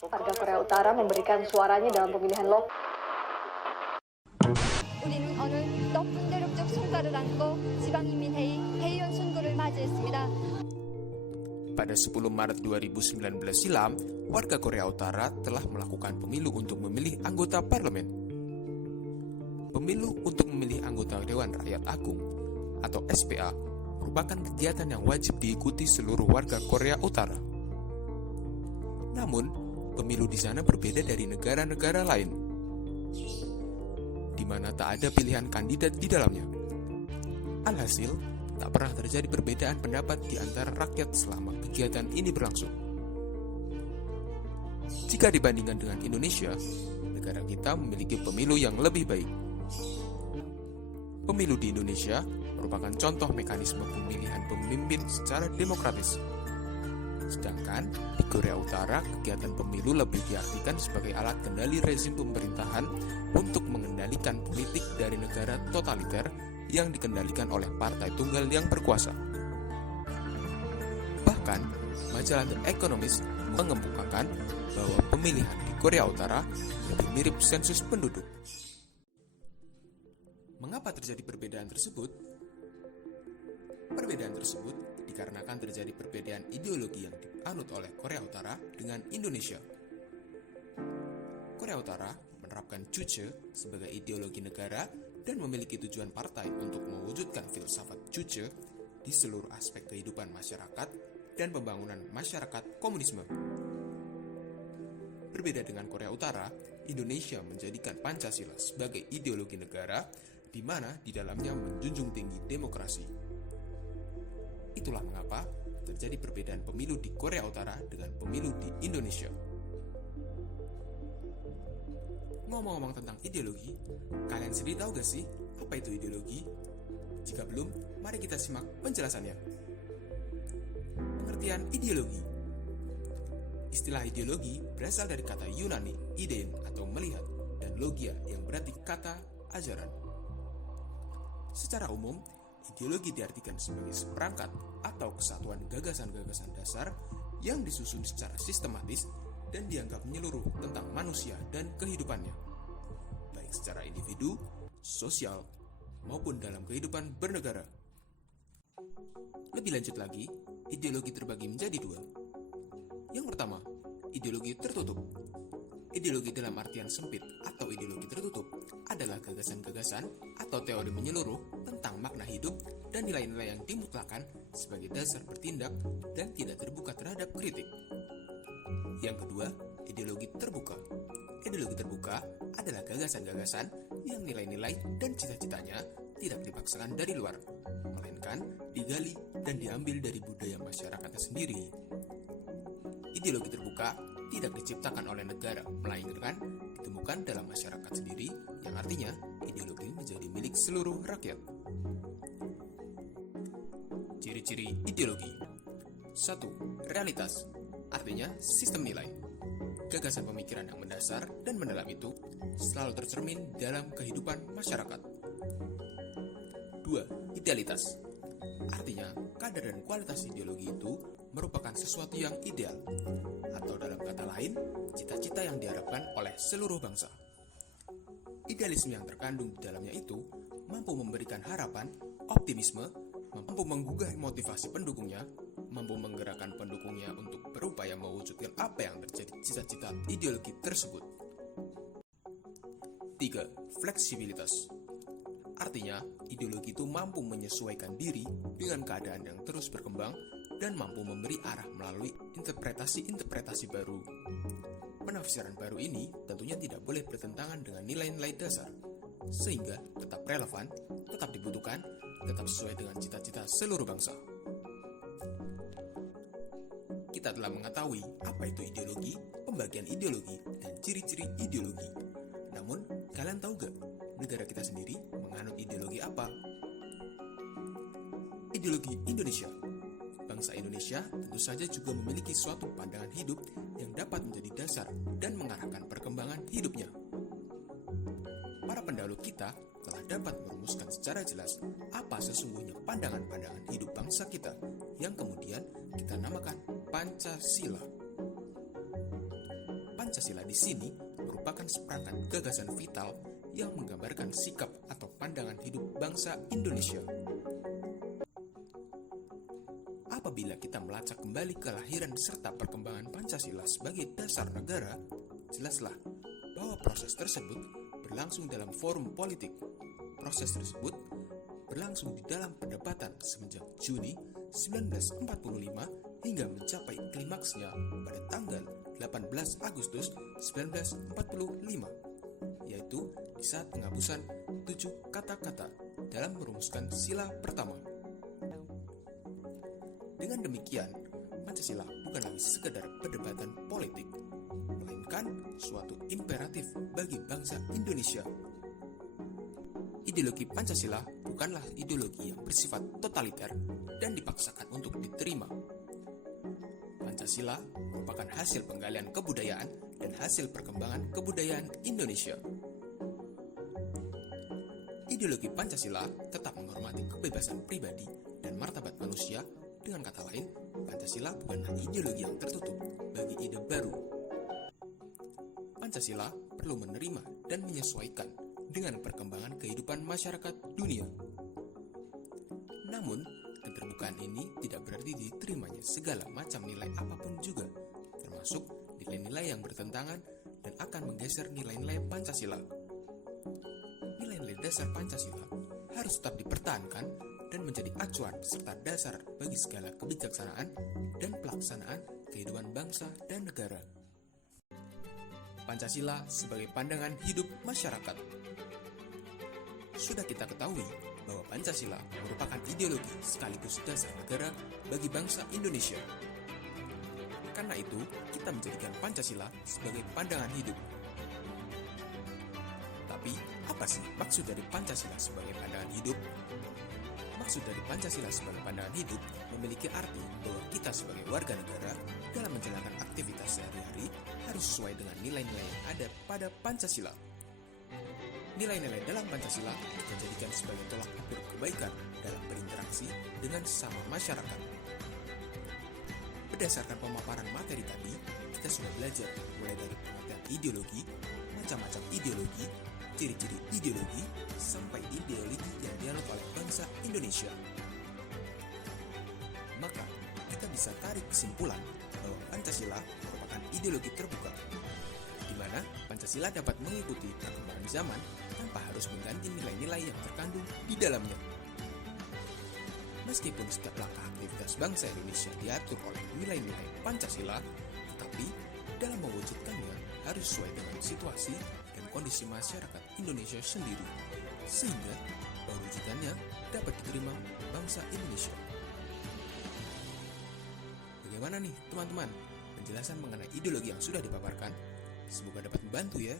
Warga Korea Utara memberikan suaranya dalam pemilihan lokal. 우리는 오늘 높은 대륙적 성과를 안고 지방인민회의 회의원 선거를 맞이했습니다. Pada 10 Maret 2019 silam, warga Korea Utara telah melakukan pemilu untuk memilih anggota parlemen. Pemilu untuk memilih anggota Dewan Rakyat Agung atau SPA merupakan kegiatan yang wajib diikuti seluruh warga Korea Utara. Namun, pemilu di sana berbeda dari negara-negara lain, di mana tak ada pilihan kandidat di dalamnya. Alhasil, tak pernah terjadi perbedaan pendapat di antara rakyat selama kegiatan ini berlangsung. Jika dibandingkan dengan Indonesia, negara kita memiliki pemilu yang lebih baik. Pemilu di Indonesia merupakan contoh mekanisme pemilihan pemimpin secara demokratis. Sedangkan di Korea Utara, kegiatan pemilu lebih diartikan sebagai alat kendali rezim pemerintahan untuk mengendalikan politik dari negara totaliter yang dikendalikan oleh partai tunggal yang berkuasa. Bahkan, majalah The Economist mengemukakan bahwa pemilihan di Korea Utara lebih mirip sensus penduduk. Mengapa terjadi perbedaan tersebut? Perbedaan tersebut dikarenakan terjadi perbedaan ideologi yang dianut oleh Korea Utara dengan Indonesia. Korea Utara menerapkan Juche sebagai ideologi negara dan memiliki tujuan partai untuk mewujudkan filsafat Juche di seluruh aspek kehidupan masyarakat dan pembangunan masyarakat komunisme. Berbeda dengan Korea Utara, Indonesia menjadikan Pancasila sebagai ideologi negara di mana di dalamnya menjunjung tinggi demokrasi. Itulah mengapa terjadi perbedaan pemilu di Korea Utara dengan pemilu di Indonesia. Ngomong-ngomong tentang ideologi, kalian sendiri tahu gak sih apa itu ideologi? Jika belum, mari kita simak penjelasannya. Pengertian ideologi. Istilah ideologi berasal dari kata Yunani idein atau melihat dan logia yang berarti kata ajaran. Secara umum, ideologi diartikan sebagai seperangkat atau kesatuan gagasan-gagasan dasar yang disusun secara sistematis dan dianggap menyeluruh tentang manusia dan kehidupannya, baik secara individu, sosial, maupun dalam kehidupan bernegara. Lebih lanjut lagi, ideologi terbagi menjadi dua. Yang pertama, ideologi tertutup. Ideologi dalam artian sempit atau ideologi tertutup adalah gagasan-gagasan atau teori menyeluruh tentang makna hidup dan nilai-nilai yang dimutlakan sebagai dasar bertindak dan tidak terbuka terhadap kritik. Yang kedua, ideologi terbuka. Ideologi terbuka adalah gagasan-gagasan yang nilai-nilai dan cita-citanya tidak dipaksakan dari luar, melainkan digali dan diambil dari budaya masyarakatnya sendiri. Ideologi terbuka tidak diciptakan oleh negara, melainkan ditemukan dalam masyarakat sendiri, yang artinya ideologi menjadi milik seluruh rakyat. Ciri-ciri ideologi. 1. Realitas. Artinya sistem nilai. Gagasan pemikiran yang mendasar dan mendalam itu selalu tercermin dalam kehidupan masyarakat. 2. Idealitas. Artinya, kadar dan kualitas ideologi itu merupakan sesuatu yang ideal, atau dalam kata lain, cita-cita yang diharapkan oleh seluruh bangsa. Idealisme yang terkandung di dalamnya itu mampu memberikan harapan, optimisme, mampu menggugah motivasi pendukungnya, mampu menggerakkan pendukungnya untuk berupaya mewujudkan apa yang terjadi cita-cita ideologi tersebut. 3. Fleksibilitas. Artinya, ideologi itu mampu menyesuaikan diri dengan keadaan yang terus berkembang dan mampu memberi arah melalui interpretasi-interpretasi baru. Penafsiran baru ini tentunya tidak boleh bertentangan dengan nilai-nilai dasar, sehingga tetap relevan, tetap dibutuhkan, tetap sesuai dengan cita-cita seluruh bangsa. Kita telah mengetahui apa itu ideologi, pembagian ideologi, dan ciri-ciri ideologi. Namun, kalian tahu gak negara kita sendiri menganut ideologi apa? Ideologi Indonesia. Bangsa Indonesia tentu saja juga memiliki suatu pandangan hidup yang dapat menjadi dasar dan mengarahkan perkembangan hidupnya. Para pendahulu kita telah dapat merumuskan secara jelas apa sesungguhnya pandangan-pandangan hidup bangsa kita yang kemudian kita namakan Pancasila. Pancasila di sini merupakan seperangkat gagasan vital yang menggambarkan sikap atau pandangan hidup bangsa Indonesia. Apabila kita melacak kembali kelahiran serta perkembangan Pancasila sebagai dasar negara, jelaslah bahwa proses tersebut berlangsung dalam forum politik. Proses tersebut berlangsung di dalam perdebatan semenjak Juni 1945 hingga mencapai klimaksnya pada tanggal 18 Agustus 1945, yaitu di saat penghapusan 7 kata-kata dalam merumuskan sila pertama. Dengan demikian, Pancasila bukan lagi sekedar perdebatan politik, melainkan suatu imperatif bagi bangsa Indonesia. Ideologi Pancasila bukanlah ideologi yang bersifat totaliter dan dipaksakan untuk diterima. Pancasila merupakan hasil penggalian kebudayaan dan hasil perkembangan kebudayaan Indonesia. Ideologi Pancasila tetap menghormati kebebasan pribadi dan martabat manusia. Dengan kata lain, Pancasila bukanlah ideologi yang tertutup bagi ide baru. Pancasila perlu menerima dan menyesuaikan dengan perkembangan kehidupan masyarakat dunia. Namun, keterbukaan ini tidak berarti diterimanya segala macam nilai apapun juga, termasuk nilai-nilai yang bertentangan dan akan menggeser nilai-nilai Pancasila. Nilai-nilai dasar Pancasila harus tetap dipertahankan dan menjadi acuan serta dasar bagi segala kebijaksanaan dan pelaksanaan kehidupan bangsa dan negara. Pancasila sebagai pandangan hidup masyarakat. Sudah kita ketahui bahwa Pancasila merupakan ideologi sekaligus dasar negara bagi bangsa Indonesia. Karena itu, kita menjadikan Pancasila sebagai pandangan hidup. Tapi, apa sih maksud dari Pancasila sebagai pandangan hidup? Maksud dari Pancasila sebagai pandangan hidup memiliki arti bahwa kita sebagai warga negara dalam menjalankan aktivitas sehari-hari harus sesuai dengan nilai-nilai yang ada pada Pancasila. Nilai-nilai dalam Pancasila kita jadikan sebagai tolak ukur kebaikan dalam berinteraksi dengan sesama masyarakat. Berdasarkan pemaparan materi tadi, kita sudah belajar mulai dari pengertian ideologi, macam-macam ideologi, ciri-ciri ideologi, sampai ideologi yang dianut oleh bangsa Indonesia. Maka, kita bisa tarik kesimpulan bahwa Pancasila merupakan ideologi terbuka, di mana Pancasila dapat mengikuti perkembangan zaman tanpa harus mengganti nilai-nilai yang terkandung di dalamnya. Meskipun setiap langkah aktivitas bangsa Indonesia diatur oleh nilai-nilai Pancasila, tetapi dalam mewujudkannya harus sesuai dengan situasi dan kondisi masyarakat Indonesia sendiri, sehingga perwujudannya dapat diterima bangsa Indonesia. Bagaimana nih teman-teman penjelasan mengenai ideologi yang sudah dipaparkan? Semoga dapat membantu ya.